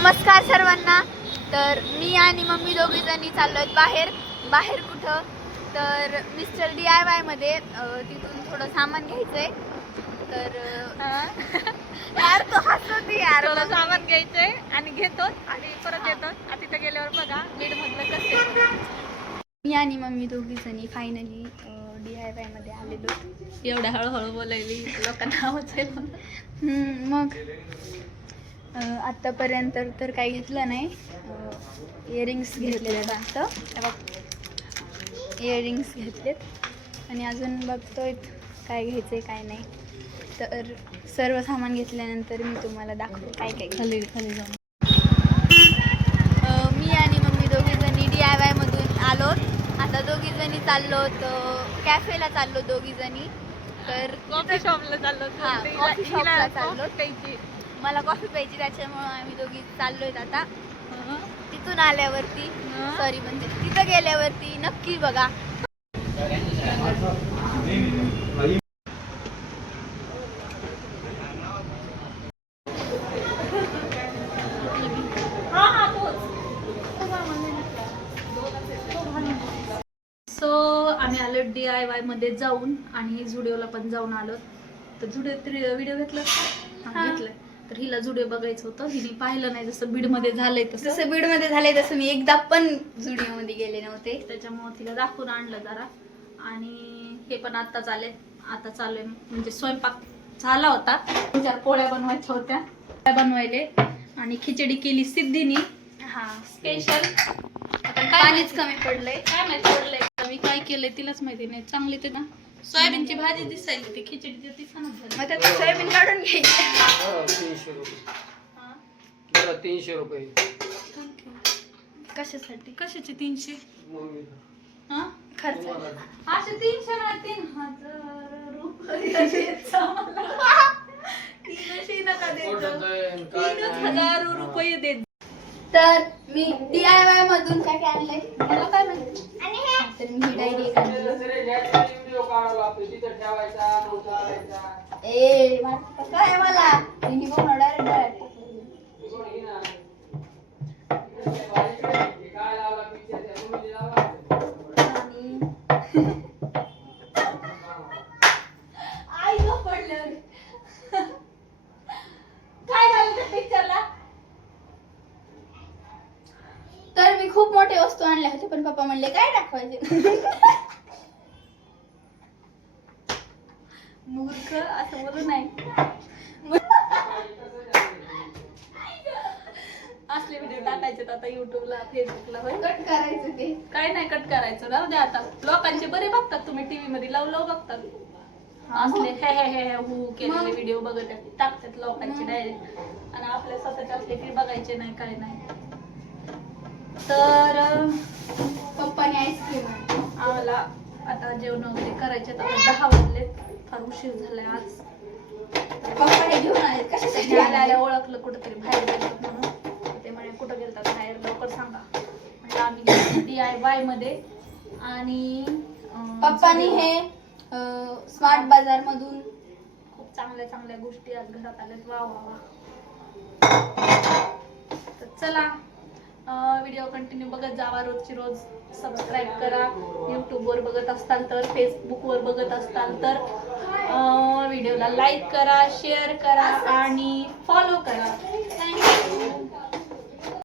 नमस्कार सर्वांना. तर मी आणि मम्मी दोघी जणी चाललोय बाहेर कुठं तर मिस्टर DIY मध्ये तिथून थोडं सामान घ्यायचंय. तर यार तो हसत यार, थोडं सामान घ्यायचंय आणि घेतो आणि परत येतो. तिथे गेल्यावर बघा बीड मधलं कसं. मी आणि मम्मी दोघी जणी फायनली DIY मध्ये आलेलो. एवढ्या हळूहळू बोलायली लोकांना आवाज येईल. मग आत्तापर्यंत तर काही घेतलं नाही. इयरिंग्स घेतलेले फक्त इयरिंग्स घेतलेत आणि अजून बघतोय काय घ्यायचं काय नाही. तर सर्व सामान घेतल्यानंतर मी तुम्हाला दाखवते काय काय खाली जाऊन. मी आणि मम्मी दोघी जणी DIY मधून आलो. आता दोघी जणी चाललो कॅफेला चाललो दोघी जणी. तर कॉफी शॉपला चाललो. कॉफी शॉपला चाललो. मला कॉफी प्यायची त्याच्यामुळं आम्ही दोघी चाललोय. आता तिथून आल्यावरती सॉरी म्हणजे तिथं गेल्यावरती नक्की बघा. सो आम्ही आलो DIY मध्ये जाऊन आणि झुडिओला पण जाऊन आलो. तर झुडिओ व्हिडिओ घेतला घेतलाय. तर हिला झुडिओ बघायचं होतं, हिने पाहिलं नाही. जसं बीडमध्ये झालंय जसं बीडमध्ये झालंय तसं मी एकदा पण झुडिओमध्ये गेले नव्हते. त्याच्यामुळे तिला दाखवून आणलं जरा. आणि हे पण आत्ताच आले. आता चालू म्हणजे स्वयंपाक झाला होता. 4 पोळ्या बनवायच्या होत्या, त्या बनवायले. आणि खिचडी केली सिद्धीनी स्पेशल. पाणीच कमी पडलंय. काय माहिती पडलंय मी काय केलंय तिलाच माहिती नाही. चांगली ते ना सोयाबीनची भाजी दिसायली, ती खिचडी दिसणार झाली. मग त्यात सोयाबीन काढून घ्यायची. 300 रुपये. बरं 300 रुपये. कशासाठी? कशाचे 300? मम्मीला. खर्च असे 300 नाही, 3000 रुपये. 3000 रुपये देत. तर मी DIY मधून काय काय आणलंय मला काय माहिती. तर मी ही डायरी एक आणली. व्हिडिओ काढावा लागतो, तिथं ठेवायचा, उचलायचा. काय मला मी बघ डायरेक्ट काय लावला पिक्चर त्या मुलीला लावला. आई गं पडलं. काय झालं त्या पिक्चरला? तर मी खूप मोठे वस्तू आणल्या होते पण पप्पा म्हणले काय दाखवायचे. मूर्ख असं बोलू नाही. असले व्हिडिओ टाकायचे आता युट्यूबला फेसबुकला. कट करायचं ते काय नाही कट करायचं, राहू द्या. आता लोकांचे बरे बघतात, तुम्ही टीव्ही मध्ये लावून बघतात. असले हे हू केलेले व्हिडिओ बघत टाकतात लोकांचे डायरेक्ट. आणि आपल्या स्वतःचे असले की बघायचे नाही काय नाही. तर पप्पाने आईस्क्रीम आम्हाला आता जेवण वगैरे करायचे. आता 10 वाजले, फार उशीर झालाय आज. पप्पाने घेऊन आले. कशासाठी आल्या ओळखलं कुठंतरी बाहेर गेलं म्हणून. ते म्हणे कुठं गेलतात बाहेर, लवकर सांगा. म्हणजे आम्ही गेलो DIY मध्ये. आणि पप्पानी हे स्मार्ट बाजार मधून खूप चांगल्या गोष्टी आज घरात आल्यात. वा वा वा. तर चला व्हिडिओ कंटिन्यू बघत जावा. रोजची रोज सबस्क्राईब करा. यूट्यूबवर बघत असताल तर, फेसबुकवर बघत असताल तर व्हिडिओला लाईक करा, शेअर करा आणि फॉलो करा.